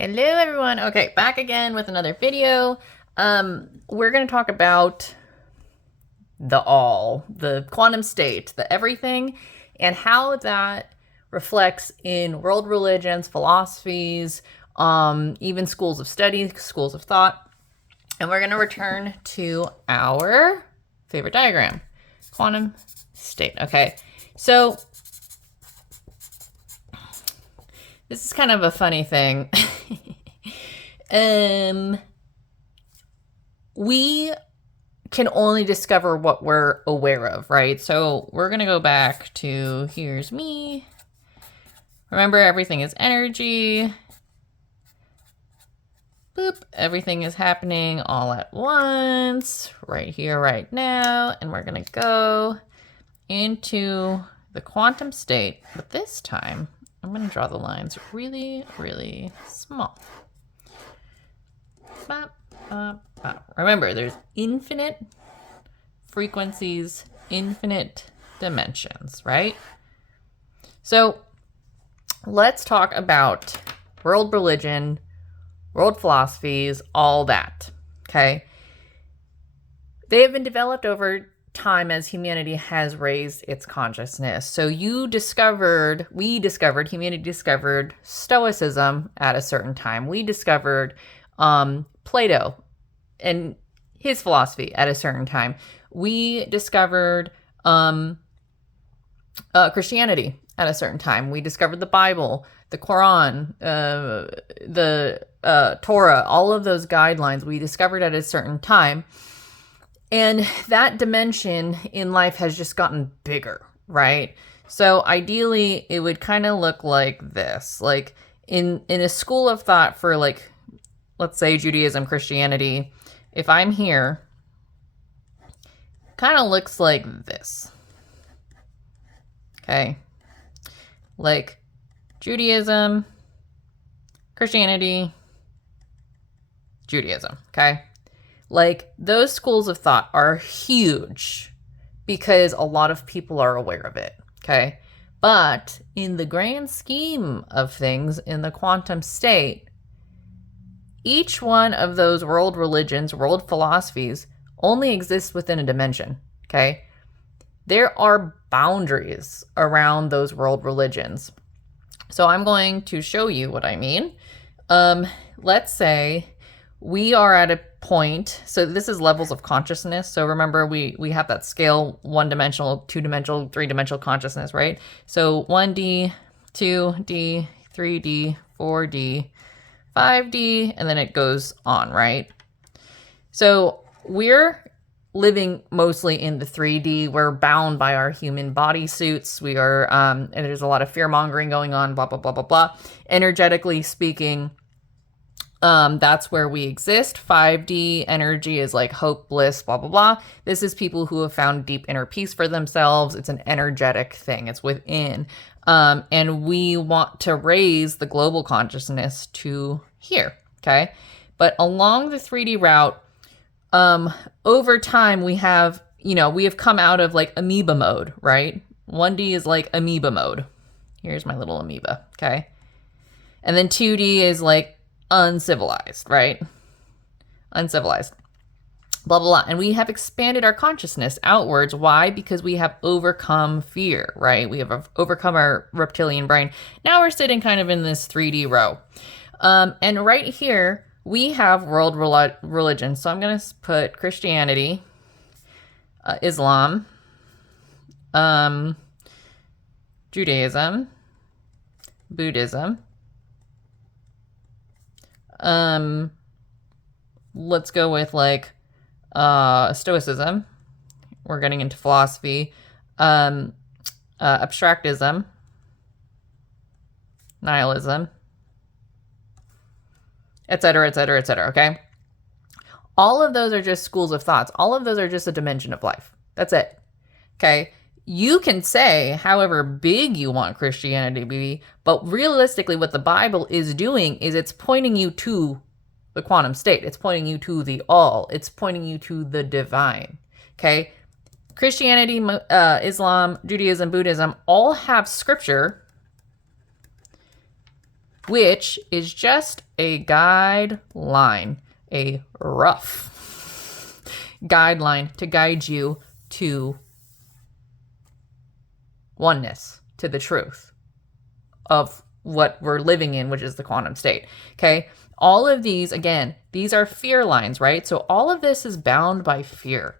Hello everyone. Okay, back again with another video. We're going to talk about the quantum state, the everything, and how that reflects in world religions, philosophies, even schools of study, schools of thought. And we're going to return to our favorite diagram, quantum state. Okay, so this is kind of a funny thing. We can only discover what we're aware of, right? So we're going to go back to here's me. Remember, everything is energy. Boop. Everything is happening all at once, right here, right now. And we're going to go into the quantum state. But this time, I'm going to draw the lines really, really small. Bop, bop, bop. Remember, there's infinite frequencies, infinite dimensions, right? So let's talk about world religion, world philosophies, all that, okay? They have been developed over time as humanity has raised its consciousness. So humanity discovered Stoicism at a certain time. We discovered Plato and his philosophy at a certain time. We discovered Christianity at a certain time. We discovered the Bible, the Quran, the Torah, all of those guidelines we discovered at a certain time. And that dimension in life has just gotten bigger, right? So ideally, it would kind of look like this. Like in a school of thought for, like, let's say Judaism, Christianity, if I'm here, kind of looks like this. Okay? Like Judaism, Christianity, Judaism, okay? Like, those schools of thought are huge because a lot of people are aware of it, okay? But in the grand scheme of things, in the quantum state, each one of those world religions, world philosophies, only exists within a dimension, okay? There are boundaries around those world religions. So I'm going to show you what I mean. Let's say we are at a point, so this is levels of consciousness. So remember, we have that scale, 1-dimensional, 2-dimensional, 3-dimensional consciousness, right? So 1D, 2D, 3D, 4D, 5D, and then it goes on, right? So we're living mostly in the 3D. We're bound by our human body suits. We are, and there's a lot of fear mongering going on, blah, blah, blah, blah, blah. Energetically speaking, that's where we exist. 5D energy is like hope, bliss, blah, blah, blah. This is people who have found deep inner peace for themselves. It's an energetic thing. It's within. And we want to raise the global consciousness to here, okay? But along the 3D route, over time we have come out of like amoeba mode, right? 1D is like amoeba mode. Here's my little amoeba, okay? And then 2D is like uncivilized, right? Uncivilized. Blah, blah, blah. And we have expanded our consciousness outwards. Why? Because we have overcome fear, right? We have overcome our reptilian brain. Now we're sitting kind of in this 3D row. And right here, we have world religion. So I'm going to put Christianity, Islam, Judaism, Buddhism. Let's go with like Stoicism. We're getting into philosophy. Abstractism, nihilism, etc., etc., etc., okay? All of those are just schools of thoughts. All of those are just a dimension of life. That's it, okay? You can say however big you want Christianity to be, but realistically what the Bible is doing is it's pointing you to the quantum state. It's pointing you to the all. It's pointing you to the divine, okay? Christianity, Islam, Judaism, Buddhism all have scripture, which is just a guideline, a rough guideline to guide you to oneness, to the truth of what we're living in, which is the quantum state. Okay. All of these, again, these are fear lines, right? So all of this is bound by fear.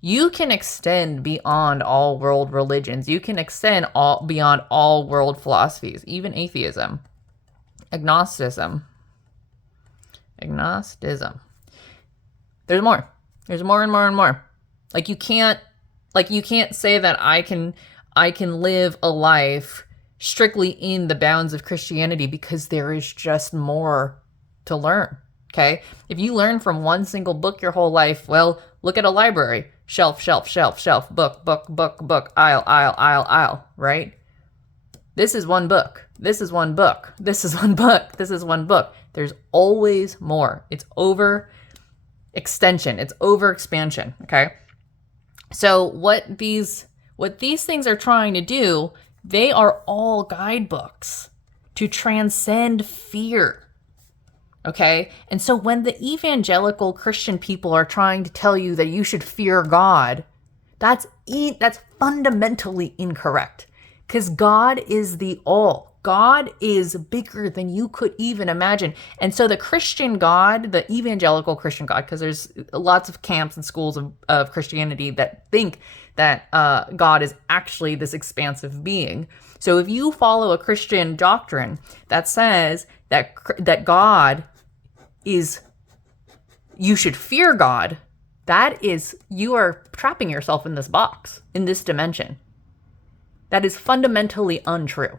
You can extend beyond all world religions. You can extend beyond all world philosophies, even atheism, agnosticism. There's more. There's more and more and more. Like you can't say that I can live a life strictly in the bounds of Christianity, because there is just more to learn. Okay. If you learn from one single book your whole life, well, look at a library. Shelf, shelf, shelf, shelf, book, book, book, book, aisle, aisle, aisle, aisle, right? This is one book. This is one book. This is one book. This is one book. There's always more. It's over extension. It's over expansion. Okay. So what these things are trying to do, they are all guidebooks to transcend fear. Okay. And so when the evangelical Christian people are trying to tell you that you should fear God, that's fundamentally incorrect, because God is the all. God is bigger than you could even imagine. And so the Christian God, the evangelical Christian God, because there's lots of camps and schools of Christianity that think that God is actually this expansive being. So if you follow a Christian doctrine that says that God is, you should fear God, you are trapping yourself in this box, in this dimension. That is fundamentally untrue.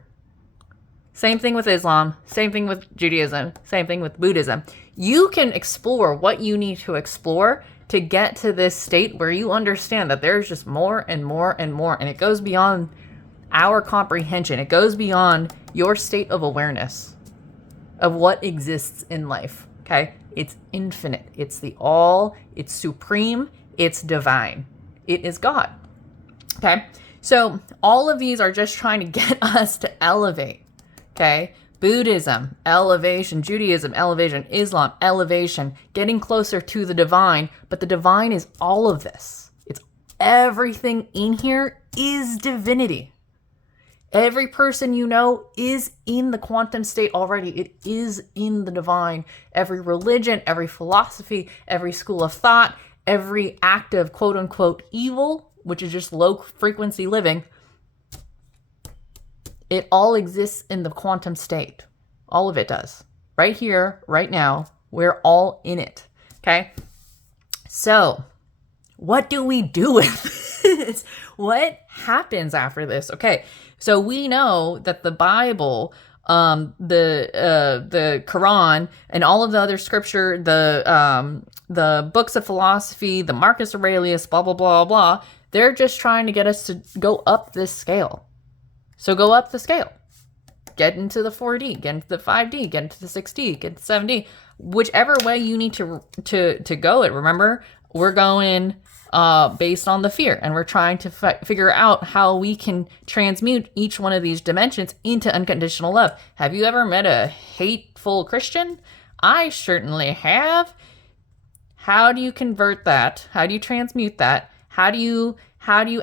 Same thing with Islam, same thing with Judaism, same thing with Buddhism. You can explore what you need to explore to get to this state where you understand that there's just more and more and more, and it goes beyond our comprehension. It goes beyond your state of awareness of what exists in life. Okay? It's infinite. It's the all. It's supreme. It's divine. It is God. Okay? So all of these are just trying to get us to elevate. Okay? Buddhism, elevation. Judaism, elevation. Islam, elevation. Getting closer to the divine. But the divine is all of this. It's everything in here is divinity. Every person you know is in the quantum state already. It is in the divine. Every religion, every philosophy, every school of thought, every act of quote unquote evil, which is just low frequency living, it all exists in the quantum state. All of it does. Right here, right now, we're all in it. Okay? So, what do we do with this? What happens after this? Okay, so we know that the Bible, the Quran, and all of the other scripture, the books of philosophy, the Marcus Aurelius, blah blah blah blah, they're just trying to get us to go up this scale. So go up the scale. Get into the 4D, get into the 5D, get into the 6D, get into 7D, whichever way you need to go it. Remember, we're going based on the fear, and we're trying to figure out how we can transmute each one of these dimensions into unconditional love. Have you ever met a hateful Christian? I certainly have. How do you convert that? How do you transmute that? How do you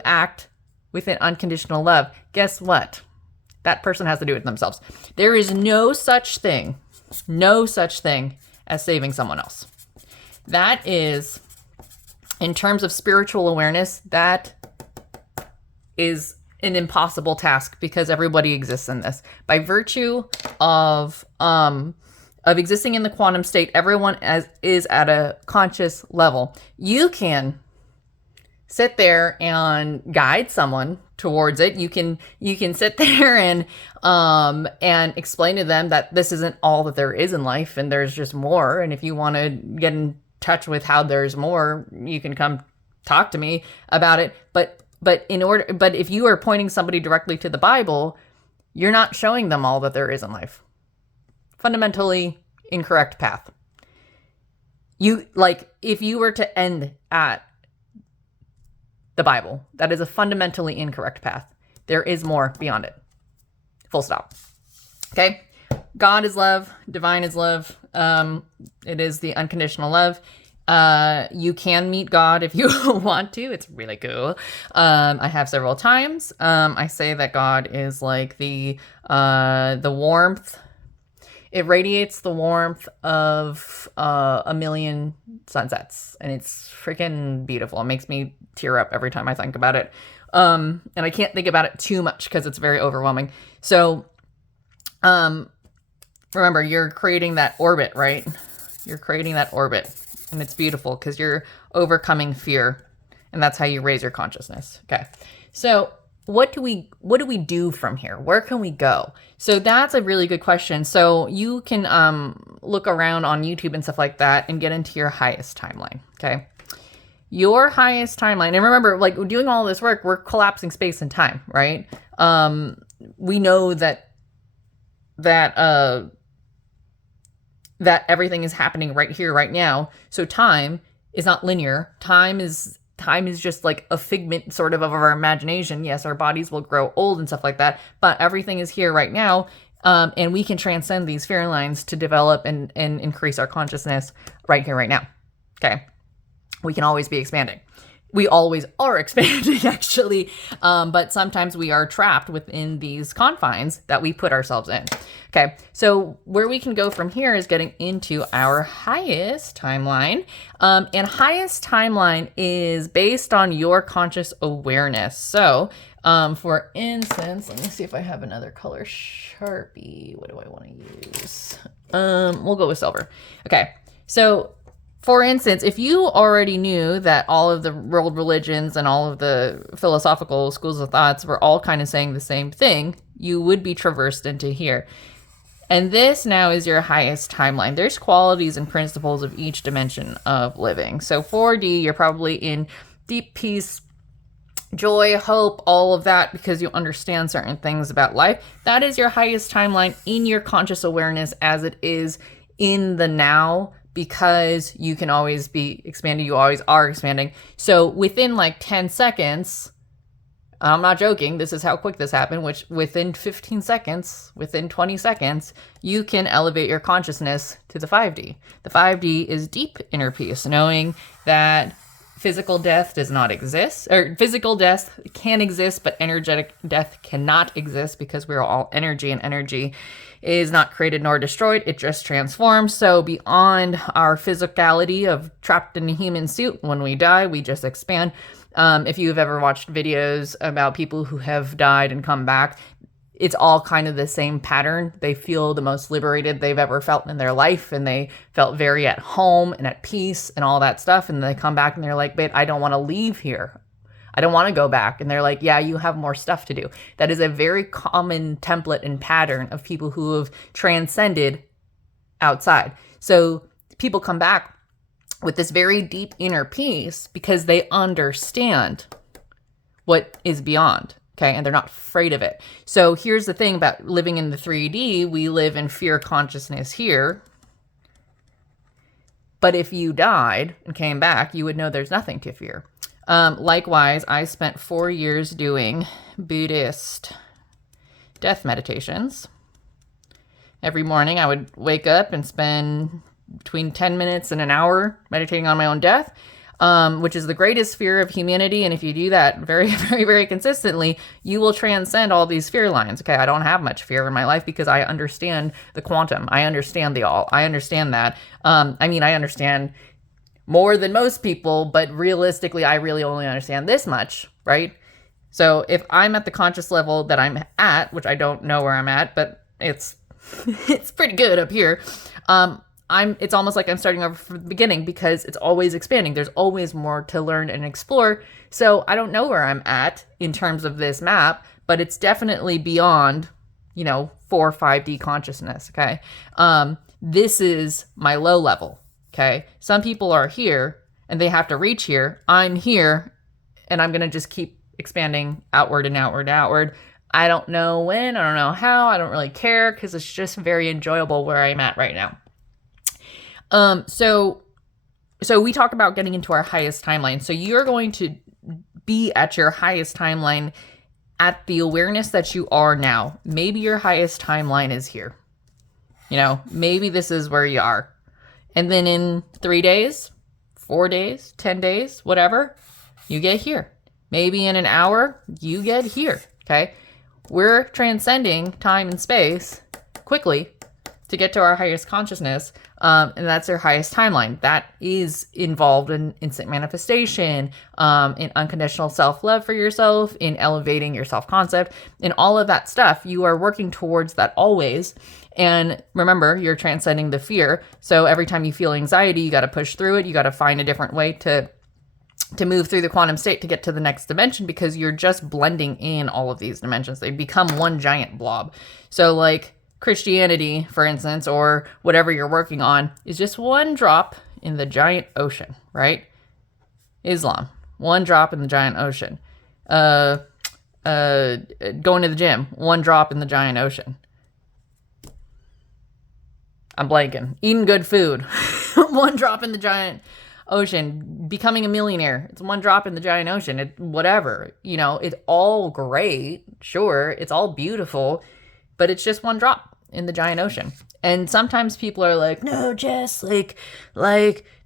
act within unconditional love? Guess what? That person has to do it themselves. There is no such thing as saving someone else. That is, in terms of spiritual awareness, that is an impossible task, because everybody exists in this. By virtue of existing in the quantum state, everyone is at a conscious level. You can sit there and guide someone towards it. You can sit there and explain to them that this isn't all that there is in life, and there's just more. And if you want to get in touch with how there's more, you can come talk to me about it. But if you are pointing somebody directly to the Bible, you're not showing them all that there is in life. Fundamentally incorrect path. If you were to end at the Bible, that is a fundamentally incorrect path. There is more beyond it. Full stop. Okay? God is love, divine is love. It is the unconditional love. You can meet God if you want to. It's really cool. I have several times. I say that God is like the warmth. It radiates the warmth of a million sunsets, and it's freaking beautiful. It makes me tear up every time I think about it. And I can't think about it too much because it's very overwhelming. So, remember, you're creating that orbit, right? You're creating that orbit, and it's beautiful because you're overcoming fear, and that's how you raise your consciousness. Okay. So, what do we do from here? Where can we go? So that's a really good question. So you can look around on YouTube and stuff like that and get into your highest timeline. Okay. Your highest timeline. And remember, like, doing all this work, we're collapsing space and time, right? We know that everything is happening right here, right now. So time is not linear. Time is just like a figment sort of our imagination. Yes, our bodies will grow old and stuff like that, but everything is here right now. And we can transcend these fear lines to develop and increase our consciousness right here, right now. Okay. We can always be expanding. We always are expanding, actually. But sometimes we are trapped within these confines that we put ourselves in. Okay, so where we can go from here is getting into our highest timeline. And highest timeline is based on your conscious awareness. So, for instance, let me see if I have another color Sharpie. What do I want to use? We'll go with silver. Okay, so for instance, if you already knew that all of the world religions and all of the philosophical schools of thoughts were all kind of saying the same thing, you would be traversed into here. And this now is your highest timeline. There's qualities and principles of each dimension of living. So 4D, you're probably in deep peace, joy, hope, all of that, because you understand certain things about life. That is your highest timeline in your conscious awareness as it is in the now, because you can always be expanding. You always are expanding. So within like 10 seconds, I'm not joking, this is how quick this happened, which within 15 seconds, within 20 seconds, you can elevate your consciousness to the 5D. The 5D is deep inner peace, knowing that physical death does not exist, or physical death can exist, but energetic death cannot exist, because we're all energy, and energy is not created nor destroyed, it just transforms. So beyond our physicality of trapped in a human suit, when we die, we just expand. If you've ever watched videos about people who have died and come back, it's all kind of the same pattern. They feel the most liberated they've ever felt in their life, and they felt very at home and at peace and all that stuff. And they come back and they're like, "Babe, I don't want to leave here. I don't want to go back." And they're like, "Yeah, you have more stuff to do." That is a very common template and pattern of people who have transcended outside. So people come back with this very deep inner peace because they understand what is beyond. Okay, and they're not afraid of it. So here's the thing about living in the 3D. We live in fear consciousness here. But if you died and came back, you would know there's nothing to fear. Likewise, I spent 4 years doing Buddhist death meditations. Every morning I would wake up and spend between 10 minutes and an hour meditating on my own death, which is the greatest fear of humanity. And if you do that very, very, very consistently, you will transcend all these fear lines. Okay, I don't have much fear in my life because I understand the quantum. I understand the all. I understand that. I understand more than most people, but realistically, I really only understand this much, right? So if I'm at the conscious level that I'm at, which I don't know where I'm at, but it's it's pretty good up here. It's almost like I'm starting over from the beginning, because it's always expanding. There's always more to learn and explore. So I don't know where I'm at in terms of this map, but it's definitely beyond, 4 or 5D consciousness. Okay. This is my low level. Okay. Some people are here and they have to reach here. I'm here and I'm going to just keep expanding outward and outward and outward. I don't know when, I don't know how, I don't really care, because it's just very enjoyable where I'm at right now. So we talk about getting into our highest timeline. So you're going to be at your highest timeline at the awareness that you are now. Maybe your highest timeline is here. maybe this is where you are. And then in 3 days, 4 days, 10 days, whatever, you get here. Maybe in an hour, you get here, okay? We're transcending time and space quickly to get to our highest consciousness, and that's our highest timeline. That is involved in instant manifestation, in unconditional self-love for yourself, in elevating your self-concept, in all of that stuff. You are working towards that always. And remember, you're transcending the fear. So every time you feel anxiety, you got to push through it. You got to find a different way to move through the quantum state to get to the next dimension, because you're just blending in all of these dimensions. They become one giant blob. So like Christianity, for instance, or whatever you're working on, is just one drop in the giant ocean, right? Islam, one drop in the giant ocean. Going to the gym, one drop in the giant ocean. I'm blanking. Eating good food, one drop in the giant ocean. Becoming a millionaire, it's one drop in the giant ocean. Whatever, it's all great. Sure, it's all beautiful, but it's just one drop in the giant ocean. And sometimes people are like, no, Jess, like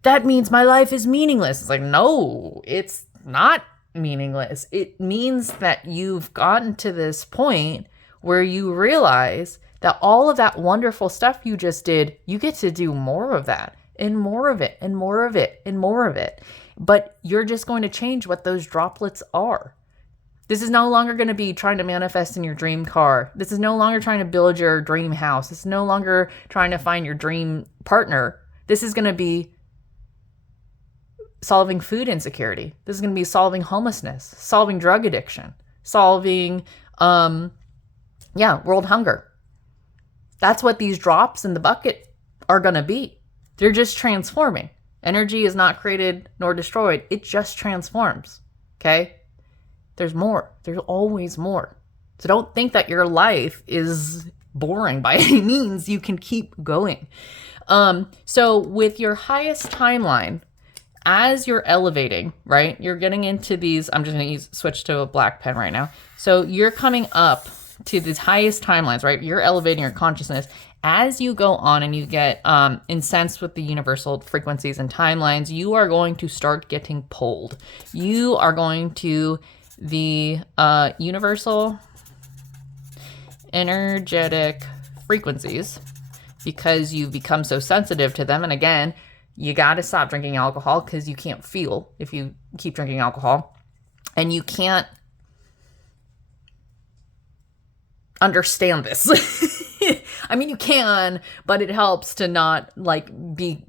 that means my life is meaningless. It's like, no, it's not meaningless. It means that you've gotten to this point where you realize that all of that wonderful stuff you just did, you get to do more of that, and more of it, and more of it, and more of it. But you're just going to change what those droplets are. This is no longer going to be trying to manifest in your dream car. This is no longer trying to build your dream house. This is no longer trying to find your dream partner. This is going to be solving food insecurity. This is going to be solving homelessness, solving drug addiction, solving, world hunger. That's what these drops in the bucket are going to be. They're just transforming. Energy is not created nor destroyed. It just transforms. Okay? There's more. There's always more. So don't think that your life is boring by any means. You can keep going. So with your highest timeline, as you're elevating, right, you're getting into these, I'm just going to switch to a black pen right now. So you're coming up to these highest timelines, right? You're elevating your consciousness. As you go on and you get incensed with the universal frequencies and timelines, you are going to start getting pulled. You are going to the universal energetic frequencies, because you've become so sensitive to them. And again, you got to stop drinking alcohol, because you can't feel if you keep drinking alcohol, and you can't understand this. I mean, you can, but it helps to not be,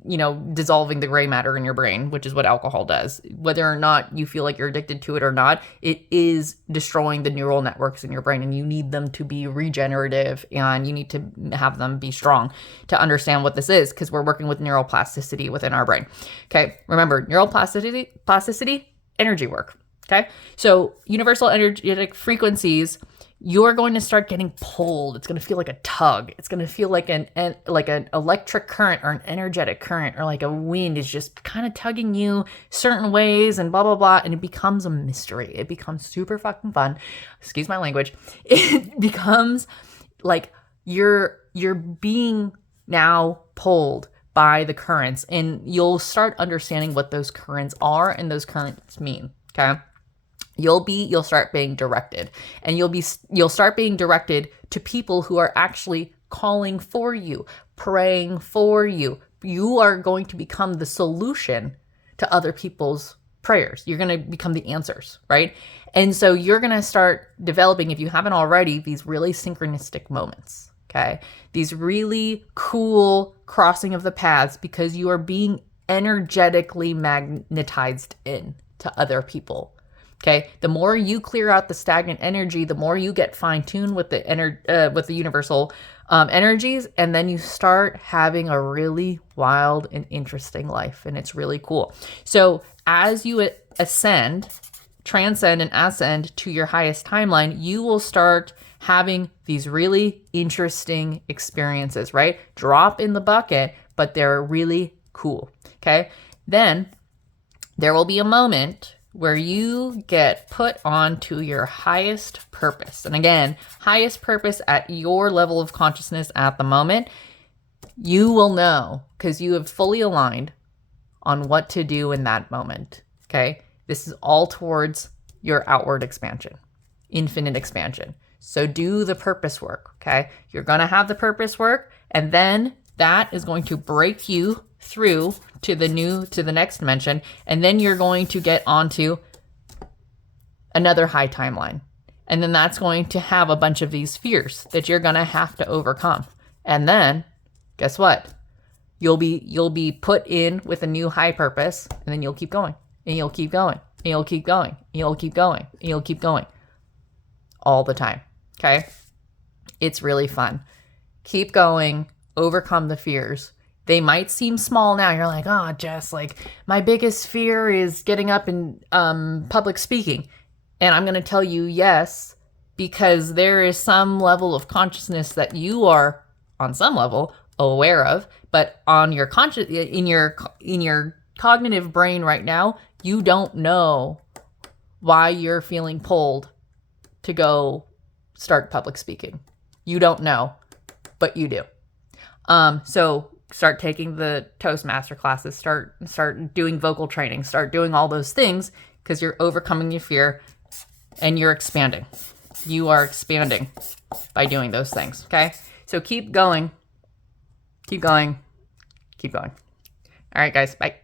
dissolving the gray matter in your brain, which is what alcohol does. Whether or not you feel like you're addicted to it or not, it is destroying the neural networks in your brain, and you need them to be regenerative, and you need to have them be strong to understand what this is, because we're working with neuroplasticity within our brain. Okay. Remember, neuroplasticity, energy work. Okay. So universal energetic frequencies, you're going to start getting pulled. It's going to feel like a tug. It's going to feel like an electric current, or an energetic current, or like a wind is just kind of tugging you certain ways, and blah, blah, blah. And it becomes a mystery. It becomes super fucking fun. Excuse my language. It becomes like you're being now pulled by the currents, and you'll start understanding what those currents are and those currents mean. Okay. You'll start being directed, and you'll start being directed to people who are actually calling for you, praying for you. You are going to become the solution to other people's prayers. You're going to become the answers, right? And so you're going to start developing, if you haven't already, these really synchronistic moments, okay? These really cool crossing of the paths, because you are being energetically magnetized in to other people. Okay, the more you clear out the stagnant energy, the more you get fine-tuned with the universal energies, and then you start having a really wild and interesting life, and it's really cool. So as you ascend, transcend, and ascend to your highest timeline, you will start having these really interesting experiences, right? Drop in the bucket, but they're really cool. Okay, then there will be a moment where you get put onto your highest purpose. And again, highest purpose at your level of consciousness at the moment. You will know because you have fully aligned on what to do in that moment. Okay. This is all towards your outward expansion, infinite expansion. So do the purpose work. Okay. You're going to have the purpose work, and then that is going to break you through to the next dimension. And then you're going to get onto another high timeline. And then that's going to have a bunch of these fears that you're going to have to overcome. And then guess what? You'll be put in with a new high purpose, and then you'll keep going, and you'll keep going, and you'll keep going, and you'll keep going, and you'll keep going all the time. Okay? It's really fun. Keep going, overcome the fears. They might seem small now. You're like, oh, Jess, like my biggest fear is getting up and public speaking. And I'm going to tell you yes, because there is some level of consciousness that you are on some level aware of, but on your in your cognitive brain right now, you don't know why you're feeling pulled to go start public speaking. You don't know, but you do. So start taking the Toastmaster classes, start doing vocal training, start doing all those things, because you're overcoming your fear and you're expanding. You are expanding by doing those things. Okay. So keep going. Keep going. Keep going. All right, guys. Bye.